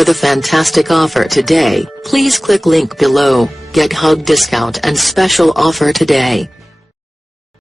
For the fantastic offer today, please click link below, get hug discount and special offer today.